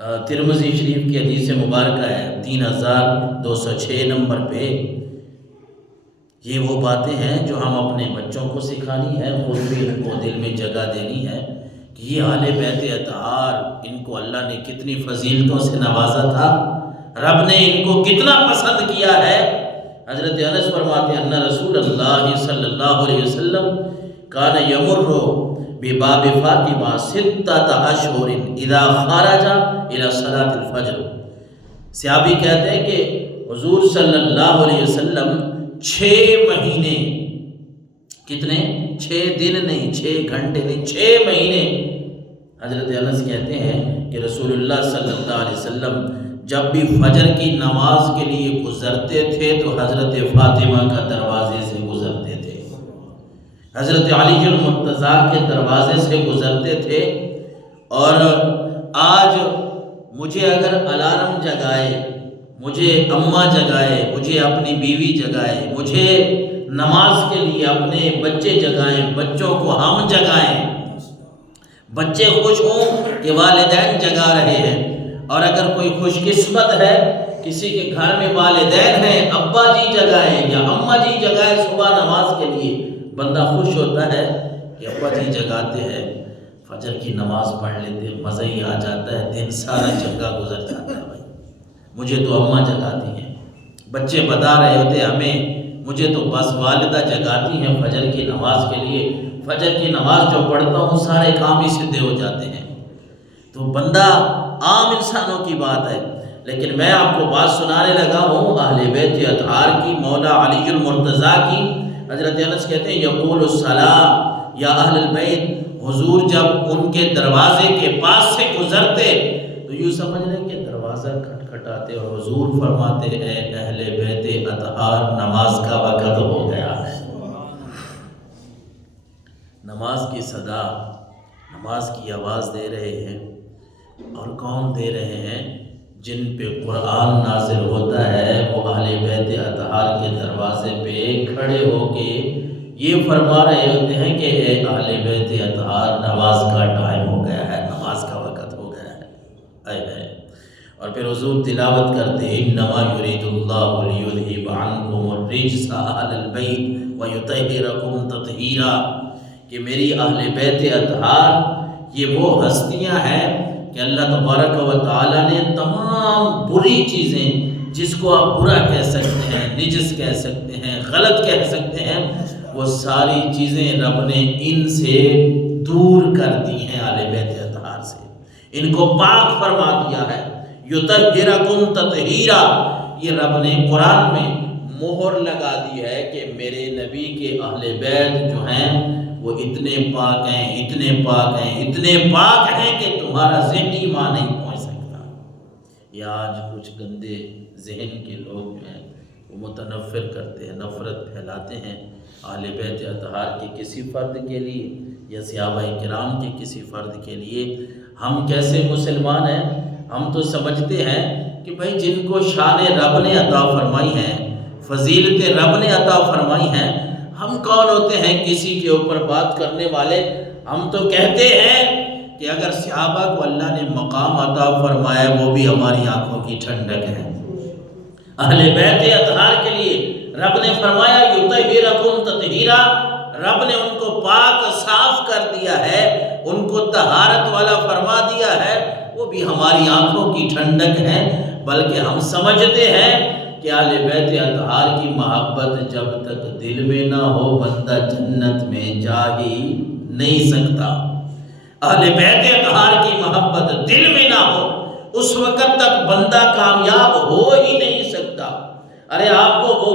ترمذی شریف کی حدیث مبارکہ ہے 3206 نمبر پہ۔ یہ وہ باتیں ہیں جو ہم اپنے بچوں کو سکھانی ہے، خود بھی ان کو دل میں جگہ دینی ہے کہ یہ اہل بیت اطہار، ان کو اللہ نے کتنی فضیلتوں سے نوازا تھا، رب نے ان کو کتنا پسند کیا ہے۔ حضرت انس فرماتے ہیں ان رسول اللہ صلی اللہ علیہ وسلم کان یمر بباب فاطمہ 6 اشہر اذا خرج الی صلاۃ الفجر۔ صحابی کہتے ہیں کہ حضور صلی اللہ علیہ وسلم 6 مہینے، کتنے؟ 6 دن نہیں، 6 گھنٹے نہیں، 6 مہینے۔ حضرت انس کہتے ہیں کہ رسول اللہ صلی اللہ علیہ وسلم جب بھی فجر کی نماز کے لیے گزرتے تھے تو حضرت فاطمہ کا دروازے سے گزرتے تھے، حضرت علی المرتضیٰ کے دروازے سے گزرتے تھے۔ اور آج مجھے اگر الارم جگائے، مجھے اماں جگائے، مجھے اپنی بیوی جگائے، مجھے نماز کے لیے اپنے بچے جگائیں، بچوں کو ہم جگائیں، بچے خوش ہوں کہ والدین جگا رہے ہیں، اور اگر کوئی خوش قسمت ہے کسی کے گھر میں والدین ہیں، ابا جی جگائیں یا اماں جی جگائیں صبح نماز کے لیے، بندہ خوش ہوتا ہے کہ ابا جی جگاتے ہیں، فجر کی نماز پڑھ لیتے ہیں، مزہ ہی آ جاتا ہے، دن سارا چنگا گزر جاتا ہے۔ بھائی مجھے تو اماں جگاتی ہیں، بچے بتا رہے ہوتے ہیں ہمیں، مجھے تو بس والدہ جگاتی ہیں فجر کی نماز کے لیے، فجر کی نماز جو پڑھتا ہوں سارے کام ہی سیدھے ہو جاتے ہیں۔ تو بندہ عام انسانوں کی بات ہے، لیکن میں آپ کو بات سنانے لگا ہوں اہل بیت اطہار کی، مولا علی المرتضیٰ کی۔ حضرت انس کہتے ہیں یقول الصلاۃ یا اہل البیت، حضور جب ان کے دروازے کے پاس سے گزرتے تو یوں سمجھ لیں کہ دروازہ کھٹکھٹاتے اور حضور فرماتے اے اہل بیت اطہار نماز کا وقت ہو گیا ہے۔ نماز کی صدا، نماز کی آواز دے رہے ہیں، اور کون دے رہے ہیں؟ جن پہ قرآن نازل ہوتا ہے وہ اہل بیت اطہار کے دروازے پہ کھڑے ہو کے یہ فرما رہے ہوتے ہیں کہ اے اہل بیت اطہار نماز کا ٹائم ہو گیا ہے، نماز کا وقت ہو گیا ہے۔ اے اور پھر حضور تلاوت کرتے ہیں انما یرید اللہ لیذھب عنکم الرجس اہل البیت ویطہرکم تطہیرا، کہ میری اہل بیت اطہار یہ وہ ہستیاں ہیں کہ اللہ تبارک و تعالیٰ نے تمام بری چیزیں جس کو آپ برا کہہ سکتے ہیں، نجس کہہ سکتے ہیں، غلط کہہ سکتے ہیں، وہ ساری چیزیں رب نے ان سے دور کر دی ہیں، اہل بیت اطہار سے ان کو پاک فرما دیا ہے۔ یطہرکم تطہیرا، یہ رب نے قرآن میں مہر لگا دی ہے کہ میرے نبی کے اہل بیت جو ہیں وہ اتنے پاک ہیں، اتنے پاک ہیں، اتنے پاک ہیں کہ تمہارا ذہنی ایمان نہیں پہنچ سکتا۔ یہ آج کچھ گندے ذہن کے لوگ جو ہیں وہ متنفر کرتے ہیں، نفرت پھیلاتے ہیں اہل بیت اطہار کے کسی فرد کے لیے یا صحابہ کرام کے کسی فرد کے لیے۔ ہم کیسے مسلمان ہیں؟ ہم تو سمجھتے ہیں کہ بھائی جن کو شان رب نے عطا فرمائی ہیں، فضیلتیں رب نے عطا فرمائی ہیں، ہم کون ہوتے ہیں کسی کے اوپر بات کرنے والے؟ ہم تو کہتے ہیں کہ اگر صحابہ کو اللہ نے مقام عطا فرمایا وہ بھی ہماری آنکھوں کی ٹھنڈک ہے۔ اہل بیت اطہار کے لیے رب نے فرمایا یطہرکم تطہیرا، رب نے ان کو پاک صاف کر دیا ہے، ان کو طہارت والا فرما دیا ہے، وہ بھی ہماری آنکھوں کی ٹھنڈک ہے۔ بلکہ ہم سمجھتے ہیں کہ اہل بیت اطہار کی محبت جب تک دل میں نہ ہو بندہ جنت میں جا ہی نہیں سکتا۔ اہل بیت اطہار کی محبت دل میں نہ ہو اس وقت تک بندہ کامیاب ہو ہی نہیں سکتا۔ ارے آپ کو وہ